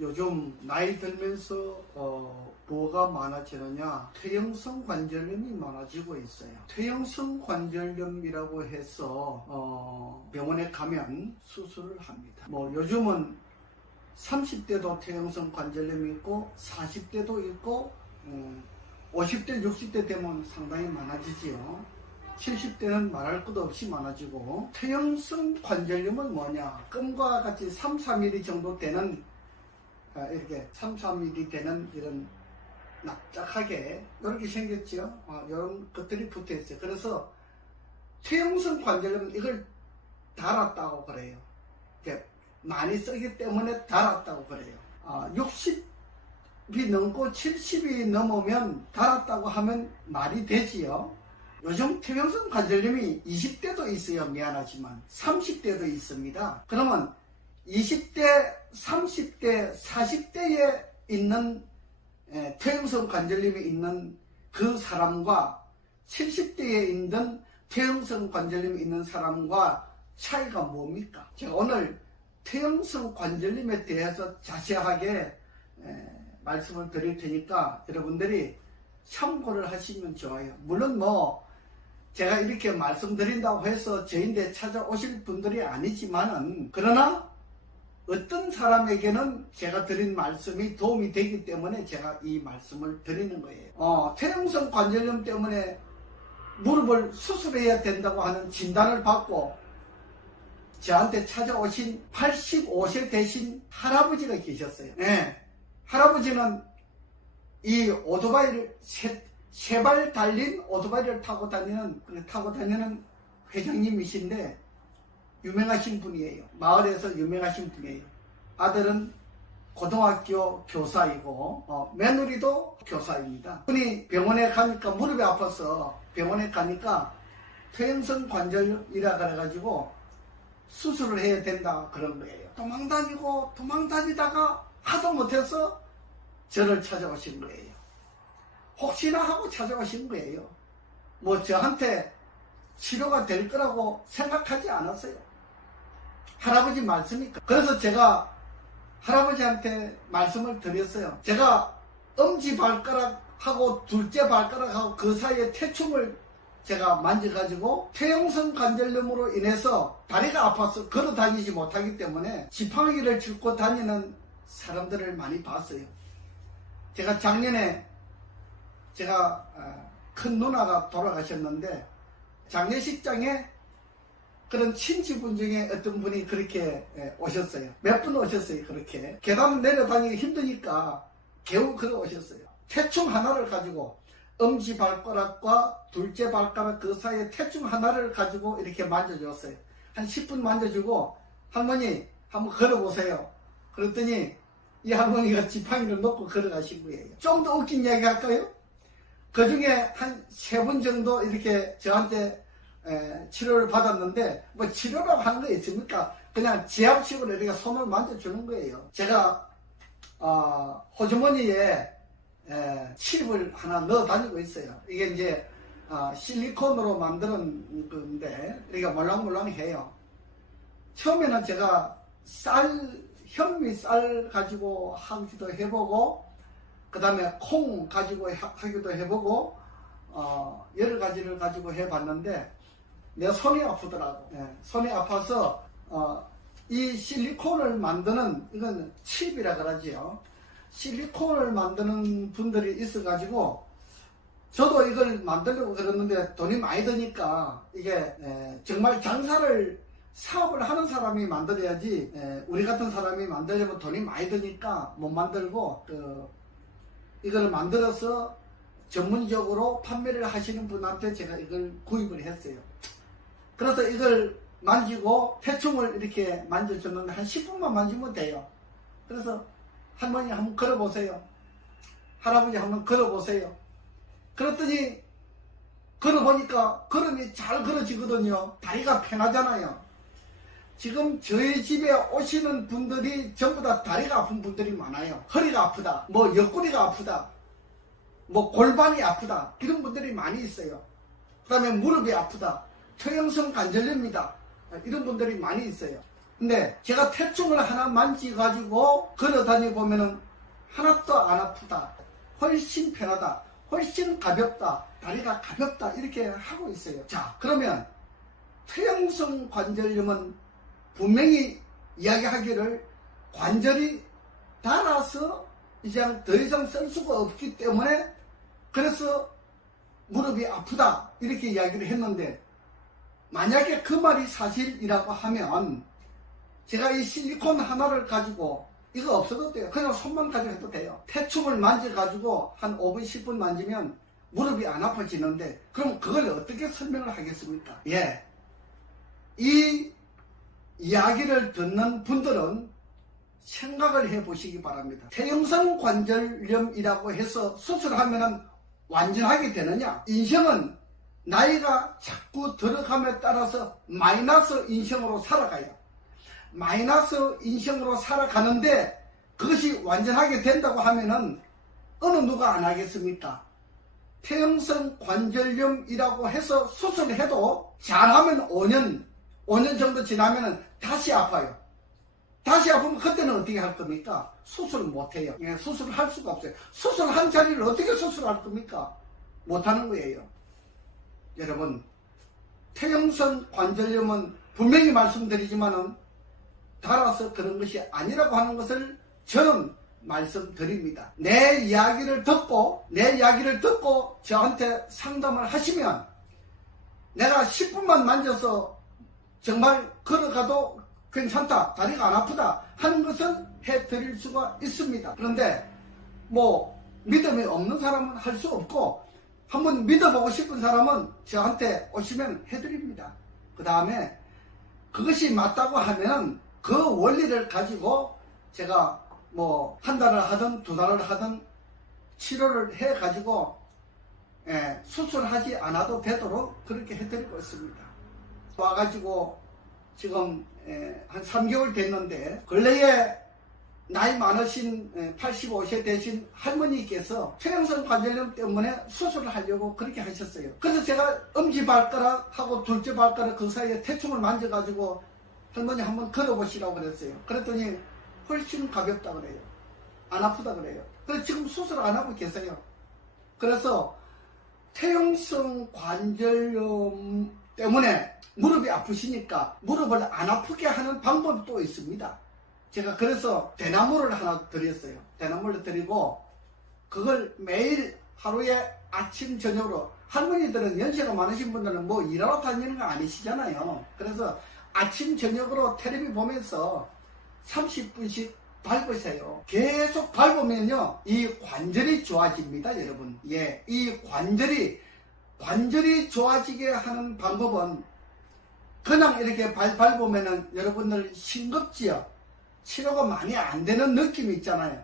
요즘 나이 들면서 뭐가 많아지느냐, 퇴행성 관절염이 많아지고 있어요. 퇴행성 관절염이라고 해서 병원에 가면 수술을 합니다. 뭐 요즘은 30대도 퇴행성 관절염이 있고 40대도 있고 50대 60대 되면 상당히 많아지지요. 70대는 말할 것도 없이 많아지고, 퇴행성 관절염은 뭐냐, 껌과 같이 3, 4mm 정도 되는 이렇게 3, 4mm 되는 이런 납작하게 이렇게 생겼죠. 이런 것들이 붙어 있어요. 그래서 퇴행성 관절염은 이걸 달았다고 그래요. 이렇게 많이 쓰기 때문에 달았다고 그래요. 60이 넘고 70이 넘으면 달았다고 하면 말이 되지요. 요즘 퇴행성 관절염이 20대도 있어요. 미안하지만 30대도 있습니다. 그러면 20대, 30대, 40대에 있는 퇴행성 관절염이 있는 그 사람과 70대에 있는 퇴행성 관절염이 있는 사람과 차이가 뭡니까? 제가 오늘 퇴행성 관절염에 대해서 자세하게 말씀을 드릴 테니까 여러분들이 참고를 하시면 좋아요. 물론 제가 이렇게 말씀드린다고 해서 저인데 찾아오실 분들이 아니지만은, 그러나 어떤 사람에게는 제가 드린 말씀이 도움이 되기 때문에 제가 이 말씀을 드리는 거예요. 퇴행성 관절염 때문에 무릎을 수술해야 된다고 하는 진단을 받고 저한테 찾아오신 85세 되신 할아버지가 계셨어요. 할아버지는 이 오토바이를 세 발 달린 오토바이를 타고 다니는 회장님이신데 유명하신 분이에요. 마을에서 유명하신 분이에요. 아들은 고등학교 교사이고 며느리도 교사입니다. 분이 병원에 가니까 무릎이 아파서 병원에 가니까 퇴행성 관절이라 그래가지고 수술을 해야 된다 그런 거예요. 도망다니다가 하도 못해서 저를 찾아오신 거예요. 혹시나 하고 찾아오신 거예요. 저한테 치료가 될 거라고 생각하지 않았어요. 할아버지 말씀이니까. 그래서 제가 할아버지한테 말씀을 드렸어요. 제가 엄지발가락하고 둘째 발가락하고 그 사이에 태충을 제가 만져가지고 퇴행성 관절염으로 인해서 다리가 아파서 걸어 다니지 못하기 때문에 지팡이를 짚고 다니는 사람들을 많이 봤어요. 제가 작년에 큰 누나가 돌아가셨는데 장례식장에 그런 친지분 중에 어떤 분이 그렇게 오셨어요. 몇 분 오셨어요. 그렇게 계단 내려다니기 힘드니까 겨우 걸어 오셨어요. 태충 하나를 가지고 엄지발가락과 둘째 발가락 그 사이에 태충 하나를 가지고 이렇게 만져줬어요. 한 10분 만져주고, 할머니 한번 걸어보세요. 그랬더니 이 할머니가 지팡이를 놓고 걸어가신 거예요. 좀 더 웃긴 이야기 할까요? 그 중에 한 3분 정도 이렇게 저한테 치료를 받았는데, 치료라고 하는 거 있습니까? 그냥 지압식으로 이렇게 손을 만져주는 거예요. 제가 호주머니에 칩을 하나 넣어 다니고 있어요. 이게 이제 실리콘으로 만드는 건데 이게 몰랑몰랑해요. 처음에는 제가 현미쌀 가지고 하기도 해보고, 그 다음에 콩 가지고 하기도 해보고, 여러 가지를 가지고 해봤는데 내 손이 아프더라고. 손이 아파서 이 실리콘을 만드는, 이건 칩이라 그러지요. 실리콘을 만드는 분들이 있어가지고 저도 이걸 만들려고 그랬는데 돈이 많이 드니까 이게 정말 사업을 하는 사람이 만들어야지, 우리 같은 사람이 만들려면 돈이 많이 드니까 못 만들고, 이걸 만들어서 전문적으로 판매를 하시는 분한테 제가 이걸 구입을 했어요. 그래서 이걸 만지고 태충을 이렇게 만져줬는데 한 10분만 만지면 돼요. 그래서 할머니 한번 걸어보세요. 할아버지 한번 걸어보세요. 그랬더니 걸어보니까 걸음이 잘 걸어지거든요. 다리가 편하잖아요. 지금 저희 집에 오시는 분들이 전부 다 다리가 아픈 분들이 많아요. 허리가 아프다, 옆구리가 아프다, 골반이 아프다, 이런 분들이 많이 있어요. 그 다음에 무릎이 아프다, 퇴행성 관절염이다, 이런 분들이 많이 있어요. 근데 제가 태충을 하나 만지가지고 걸어다니 보면은 하나도 안 아프다. 훨씬 편하다. 훨씬 가볍다. 다리가 가볍다. 이렇게 하고 있어요. 자, 그러면 퇴행성 관절염은 분명히 이야기하기를 관절이 닳아서 이제 더 이상 쓸 수가 없기 때문에 그래서 무릎이 아프다. 이렇게 이야기를 했는데 만약에 그 말이 사실이라고 하면 제가 이 실리콘 하나를 가지고 이거 없어도 돼요. 그냥 손만 가지고 해도 돼요. 태충을 만져가지고 한 5분 10분 만지면 무릎이 안 아파지는데 그럼 그걸 어떻게 설명을 하겠습니까? 예, 이 이야기를 듣는 분들은 생각을 해보시기 바랍니다. 퇴행성 관절염이라고 해서 수술하면 완전하게 되느냐? 인생은 나이가 자꾸 들어감에 따라서 마이너스 인생으로 살아가요. 마이너스 인생으로 살아가는데 그것이 완전하게 된다고 하면은 어느 누가 안 하겠습니까? 퇴행성 관절염이라고 해서 수술해도 잘하면 5년 정도 지나면은 다시 아파요. 다시 아프면 그때는 어떻게 할 겁니까? 수술을 못해요. 예, 수술을 할 수가 없어요. 수술한 자리를 어떻게 수술할 겁니까? 못하는 거예요. 여러분, 퇴행성 관절염은 분명히 말씀드리지만은 닳아서 그런 것이 아니라고 하는 것을 저는 말씀드립니다. 내 이야기를 듣고 저한테 상담을 하시면 내가 10분만 만져서 정말 걸어가도 괜찮다, 다리가 안 아프다 하는 것은 해드릴 수가 있습니다. 그런데 뭐 믿음이 없는 사람은 할 수 없고 한번 믿어보고 싶은 사람은 저한테 오시면 해드립니다. 그 다음에 그것이 맞다고 하면 그 원리를 가지고 제가 뭐 한 달을 하든 두 달을 하든 치료를 해가지고 수술하지 않아도 되도록 그렇게 해드리고 있습니다. 와가지고 지금 한 3개월 됐는데 근래에 나이 많으신 85세 되신 할머니께서 퇴행성 관절염 때문에 수술을 하려고 그렇게 하셨어요. 그래서 제가 엄지발가락하고 둘째 발가락 그 사이에 태충을 만져가지고 할머니 한번 걸어보시라고 그랬어요. 그랬더니 훨씬 가볍다 그래요. 안 아프다 그래요. 그래서 지금 수술 안 하고 계세요. 그래서 퇴행성 관절염 때문에 무릎이 아프시니까 무릎을 안 아프게 하는 방법이 또 있습니다. 제가 그래서 대나무를 하나 드렸어요. 대나무를 드리고 그걸 매일 하루에 아침 저녁으로, 할머니들은 연세가 많으신 분들은 뭐 일하러 다니는 거 아니시잖아요. 그래서 아침 저녁으로 텔레비 보면서 30분씩 밟으세요. 계속 밟으면요 이 관절이 좋아집니다, 여러분. 예, 이 관절이 좋아지게 하는 방법은 그냥 이렇게 밟으면은 여러분들 싱겁지요. 치료가 많이 안 되는 느낌이 있잖아요.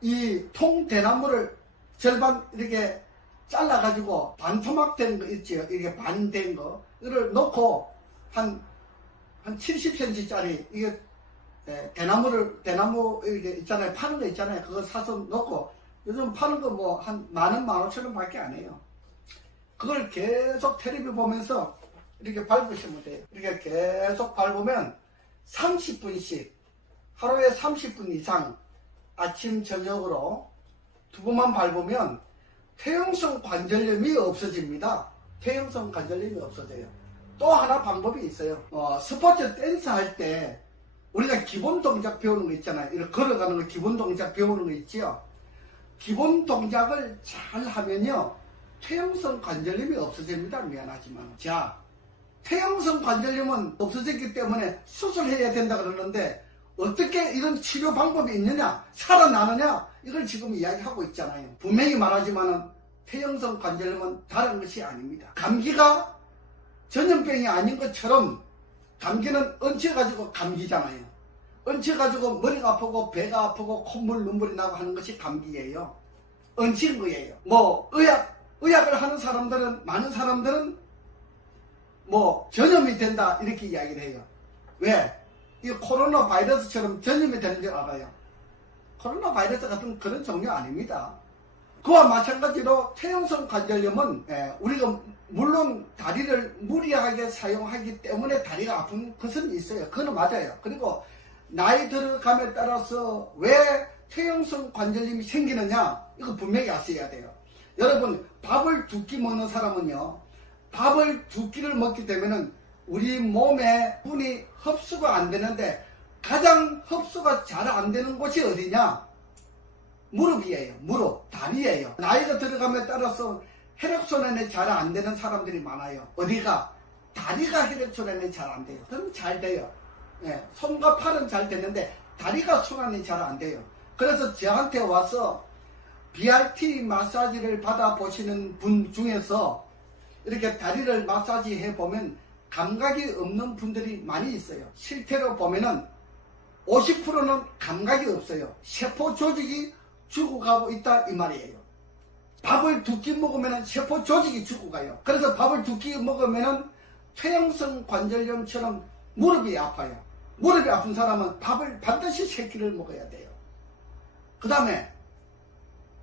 이 통대나무를 절반 이렇게 잘라가지고 반토막 된 거 있지요. 이게 반 된 거. 이걸 놓고 한 70cm 짜리, 이게 대나무 이렇게 있잖아요. 파는 거 있잖아요. 그거 사서 놓고, 요즘 파는 거 뭐 한 10,000원, 15,000원 밖에 안 해요. 그걸 계속 텔레비 보면서 이렇게 밟으시면 돼요. 이렇게 계속 밟으면 30분씩, 하루에 30분 이상 아침, 저녁으로 두 번만 밟으면 퇴행성 관절염이 없어집니다. 퇴행성 관절염이 없어져요. 또 하나 방법이 있어요. 스포츠 댄스 할 때 우리가 기본 동작 배우는 거 있잖아요. 이렇게 걸어가는 거 기본 동작 배우는 거 있지요. 기본 동작을 잘 하면요 퇴행성 관절염이 없어집니다. 미안하지만. 자, 퇴행성 관절염은 없어졌기 때문에 수술해야 된다 그러는데 어떻게 이런 치료 방법이 있느냐, 살아나느냐, 이걸 지금 이야기하고 있잖아요. 분명히 말하지만은 퇴행성 관절염은 다른 것이 아닙니다. 감기가 전염병이 아닌 것처럼 감기는 얹혀가지고 감기잖아요. 얹혀가지고 머리가 아프고 배가 아프고 콧물 눈물이 나고 하는 것이 감기예요. 얹힌 거예요. 뭐 의학을 하는 사람들은, 많은 사람들은 뭐 전염이 된다 이렇게 이야기를 해요. 왜? 이 코로나 바이러스처럼 전염이 되는 줄 알아요. 코로나 바이러스 같은 그런 종류 아닙니다. 그와 마찬가지로 퇴행성 관절염은 우리가 물론 다리를 무리하게 사용하기 때문에 다리가 아픈 것은 있어요. 그건 맞아요. 그리고 나이 들어감에 따라서 왜 퇴행성 관절염이 생기느냐, 이거 분명히 아셔야 돼요. 여러분, 밥을 두 끼 먹는 사람은요, 밥을 두 끼를 먹게 되면은 우리 몸에 분이 흡수가 안 되는데 가장 흡수가 잘 안 되는 곳이 어디냐? 무릎이에요. 무릎, 다리예요. 나이가 들어감에 따라서 혈액순환이 잘 안 되는 사람들이 많아요. 어디가? 다리가 혈액순환이 잘 안 돼요. 그럼 잘 돼요. 손과 팔은 잘 되는데 다리가 순환이 잘 안 돼요. 그래서 저한테 와서 BRT 마사지를 받아보시는 분 중에서 이렇게 다리를 마사지 해보면 감각이 없는 분들이 많이 있어요. 실제로 보면은 50%는 감각이 없어요. 세포 조직이 죽어가고 있다, 이 말이에요. 밥을 두 끼 먹으면 세포 조직이 죽어가요. 그래서 밥을 두 끼 먹으면 퇴행성 관절염처럼 무릎이 아파요. 무릎이 아픈 사람은 밥을 반드시 3끼를 먹어야 돼요. 그 다음에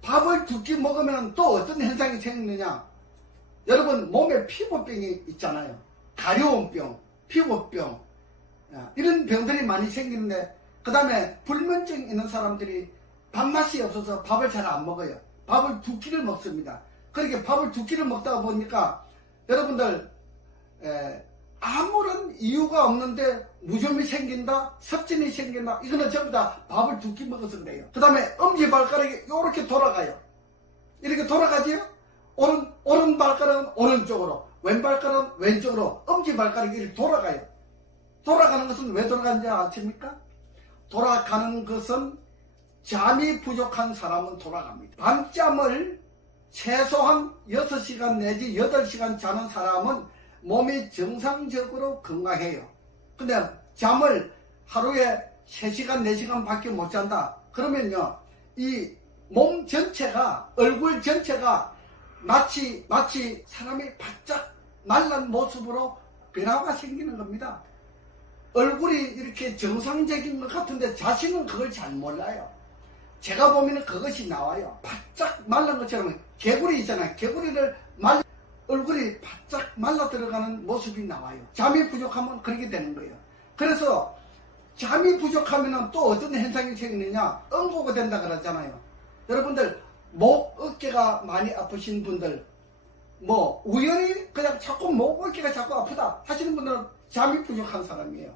밥을 두 끼 먹으면 또 어떤 현상이 생기느냐? 여러분, 몸에 피부병이 있잖아요. 가려움병, 피부병, 이런 병들이 많이 생기는데, 그 다음에 불면증 있는 사람들이 밥맛이 없어서 밥을 잘 안 먹어요. 밥을 두 끼를 먹습니다. 그렇게 밥을 두 끼를 먹다 보니까 여러분들 아무런 이유가 없는데 무좀이 생긴다, 섭진이 생긴다, 이거는 전부 다 밥을 두 끼 먹어서 그래요. 그 다음에 엄지발가락이 이렇게 돌아가요. 이렇게 돌아가지요. 오른 발가락은 오른쪽으로, 왼 발가락은 왼쪽으로, 엄지발가락이 이렇게 돌아가요. 돌아가는 것은 왜 돌아가는지 아십니까? 돌아가는 것은 잠이 부족한 사람은 돌아갑니다. 밤잠을 최소한 6시간 내지 8시간 자는 사람은 몸이 정상적으로 건강해요. 근데 잠을 하루에 3시간, 4시간 밖에 못 잔다. 그러면요, 이 몸 전체가, 얼굴 전체가 마치 사람이 바짝 말란 모습으로 변화가 생기는 겁니다. 얼굴이 이렇게 정상적인 것 같은데 자신은 그걸 잘 몰라요. 제가 보면 그것이 나와요. 바짝 말란 것처럼 개구리 있잖아요. 개구리를 얼굴이 바짝 말라 들어가는 모습이 나와요. 잠이 부족하면 그렇게 되는 거예요. 그래서 잠이 부족하면 또 어떤 현상이 생기느냐? 응고가 된다 그러잖아요. 여러분들 목, 어깨가 많이 아프신 분들, 뭐 우연히 그냥 자꾸 목, 어깨가 자꾸 아프다 하시는 분들은 잠이 부족한 사람이에요.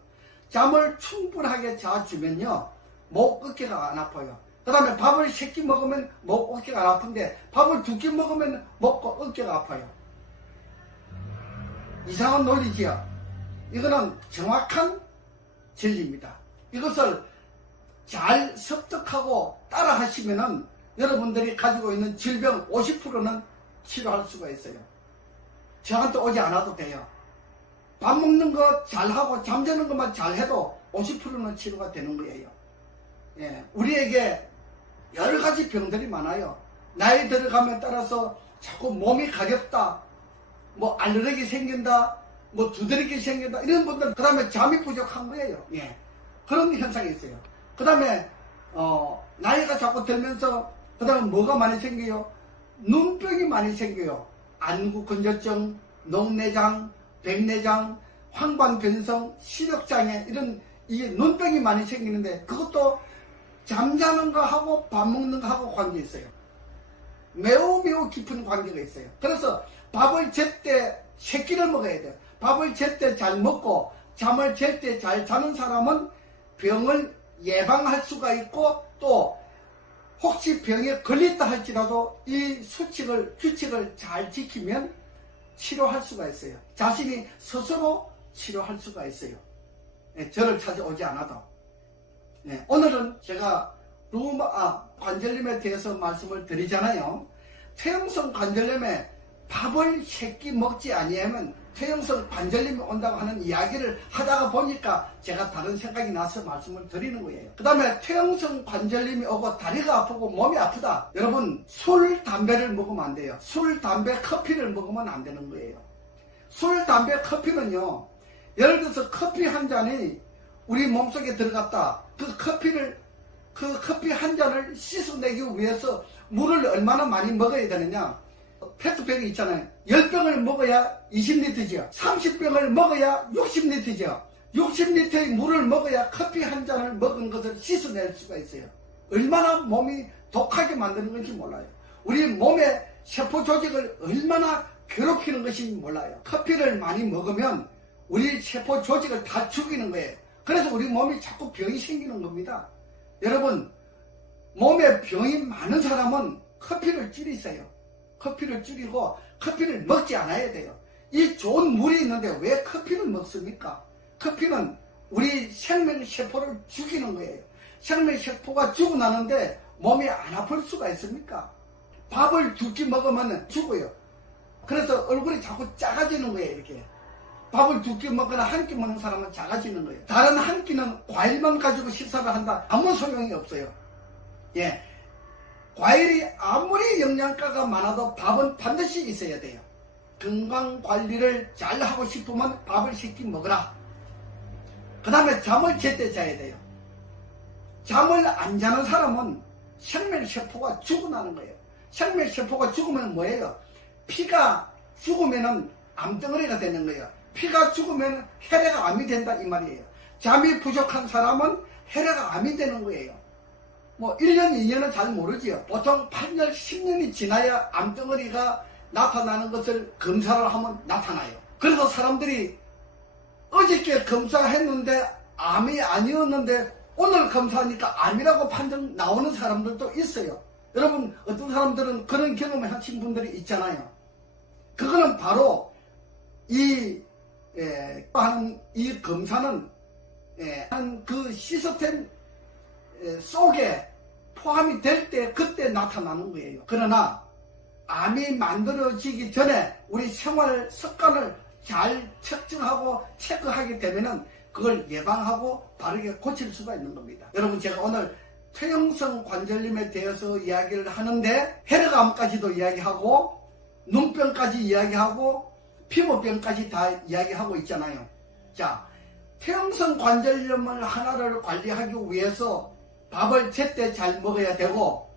잠을 충분하게 자주면요, 목, 어깨가 안 아파요. 그 다음에 밥을 3끼 먹으면 목, 어깨가 안 아픈데 밥을 2끼 먹으면 목과 어깨가 아파요. 이상한 논리지요. 이거는 정확한 진리입니다. 이것을 잘 습득하고 따라 하시면은 여러분들이 가지고 있는 질병 50%는 치료할 수가 있어요. 저한테 오지 않아도 돼요. 밥 먹는 거 잘하고 잠자는 것만 잘해도 50%는 치료가 되는 거예요. 우리에게 여러 가지 병들이 많아요. 나이 들어감에 따라서 자꾸 몸이 가렵다, 뭐 알레르기 생긴다, 뭐 두드러기 생긴다, 이런 분들, 그 다음에 잠이 부족한 거예요. 그런 현상이 있어요. 그 다음에 나이가 자꾸 들면서 그 다음에 뭐가 많이 생겨요? 눈병이 많이 생겨요. 안구건조증, 녹내장, 백내장, 황반변성, 시력장애, 이런 이 눈병이 많이 생기는데 그것도 잠자는 거 하고 밥 먹는 거 하고 관계 있어요. 매우 깊은 관계가 있어요. 그래서 밥을 제때 3끼를 먹어야 돼요. 밥을 제때 잘 먹고 잠을 제때 잘 자는 사람은 병을 예방할 수가 있고, 또 혹시 병에 걸렸다 할지라도 이 규칙을 잘 지키면 치료할 수가 있어요. 자신이 스스로 치료할 수가 있어요. 저를 찾아오지 않아도. 오늘은 제가 관절염에 대해서 말씀을 드리잖아요. 퇴행성 관절염에 밥을 3끼 먹지 아니하면 퇴행성 관절염이 온다고 하는 이야기를 하다가 보니까 제가 다른 생각이 나서 말씀을 드리는 거예요. 그 다음에 퇴행성 관절염이 오고 다리가 아프고 몸이 아프다. 여러분, 술, 담배를 먹으면 안 돼요. 술, 담배, 커피를 먹으면 안 되는 거예요. 술, 담배, 커피는요, 예를 들어서 커피 한 잔이 우리 몸속에 들어갔다. 그 커피 한 잔을 씻어내기 위해서 물을 얼마나 많이 먹어야 되느냐? 페트병이 있잖아요. 10병을 먹어야 20리터죠. 30병을 먹어야 60리터죠. 60리터의 물을 먹어야 커피 한 잔을 먹은 것을 씻어낼 수가 있어요. 얼마나 몸이 독하게 만드는 건지 몰라요. 우리 몸의 세포 조직을 얼마나 괴롭히는 것인지 몰라요. 커피를 많이 먹으면 우리 세포 조직을 다 죽이는 거예요. 그래서 우리 몸이 자꾸 병이 생기는 겁니다. 여러분, 몸에 병이 많은 사람은 커피를 줄이세요. 커피를 줄이고 커피를 먹지 않아야 돼요. 이 좋은 물이 있는데 왜 커피를 먹습니까? 커피는 우리 생명세포를 죽이는 거예요. 생명세포가 죽고 나는데 몸이 안 아플 수가 있습니까? 밥을 2끼 먹으면 죽어요. 그래서 얼굴이 자꾸 작아지는 거예요. 이렇게 밥을 2끼 먹거나 1끼 먹는 사람은 작아지는 거예요. 다른 한 끼는 과일만 가지고 식사를 한다. 아무 소용이 없어요. 예, 과일이 아무리 영양가가 많아도 밥은 반드시 있어야 돼요. 건강관리를 잘 하고 싶으면 밥을 10끼 먹어라. 그 다음에 잠을 제때 자야 돼요. 잠을 안 자는 사람은 생명세포가 죽어나는 거예요. 생명세포가 죽으면 뭐예요? 피가 죽으면 암덩어리가 되는 거예요. 피가 죽으면 혈액암이 된다 이 말이에요. 잠이 부족한 사람은 혈액암이 되는 거예요. 뭐 1년, 2년은 잘 모르지요. 보통 8년, 10년이 지나야 암덩어리가 나타나는 것을 검사를 하면 나타나요. 그래서 사람들이 어저께 검사했는데 암이 아니었는데 오늘 검사하니까 암이라고 판정 나오는 사람들도 있어요. 여러분, 어떤 사람들은 그런 경험을 하신 분들이 있잖아요. 그거는 바로 이 검사는 그 시스템 속에 포함이 될 때 그때 나타나는 거예요. 그러나 암이 만들어지기 전에 우리 생활 습관을 잘 측정하고 체크하게 되면은 그걸 예방하고 바르게 고칠 수가 있는 겁니다. 여러분, 제가 오늘 퇴행성 관절염에 대해서 이야기를 하는데 혈액암까지도 이야기하고 눈병까지 이야기하고 피부병까지 다 이야기하고 있잖아요. 자, 퇴행성 관절염을 하나를 관리하기 위해서 밥을 제때 잘 먹어야 되고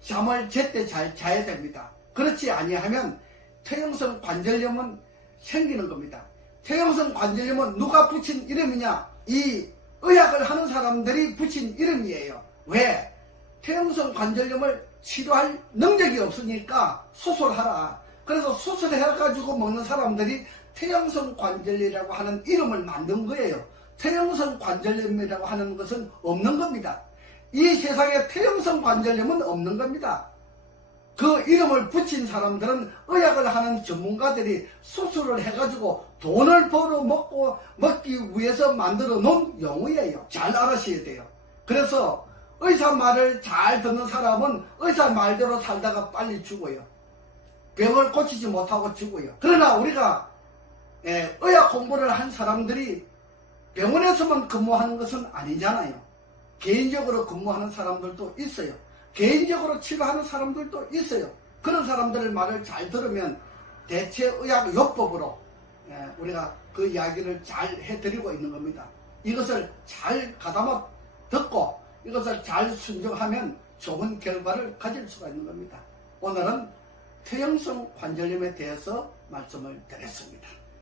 잠을 제때 잘 자야 됩니다. 그렇지 아니하면 퇴행성 관절염은 생기는 겁니다. 퇴행성 관절염은 누가 붙인 이름이냐? 이 의학을 하는 사람들이 붙인 이름이에요. 왜? 퇴행성 관절염을 치료할 능력이 없으니까 수술하라. 그래서 수술해가지고 먹는 사람들이 퇴행성 관절염이라고 하는 이름을 만든 거예요. 퇴행성 관절염이라고 하는 것은 없는 겁니다. 이 세상에 퇴행성 관절염은 없는 겁니다. 그 이름을 붙인 사람들은 의학을 하는 전문가들이 수술을 해가지고 돈을 벌어 먹기 위해서 만들어 놓은 용어예요. 잘 알아셔야 돼요. 그래서 의사 말을 잘 듣는 사람은 의사 말대로 살다가 빨리 죽어요. 병을 고치지 못하고 죽어요. 그러나 우리가 의학 공부를 한 사람들이 병원에서만 근무하는 것은 아니잖아요. 개인적으로 근무하는 사람들도 있어요. 개인적으로 치료하는 사람들도 있어요. 그런 사람들의 말을 잘 들으면 대체의학요법으로 우리가 그 이야기를 잘 해드리고 있는 겁니다. 이것을 잘 가다듬어 듣고 이것을 잘 순종하면 좋은 결과를 가질 수가 있는 겁니다. 오늘은 퇴행성 관절염에 대해서 말씀을 드렸습니다.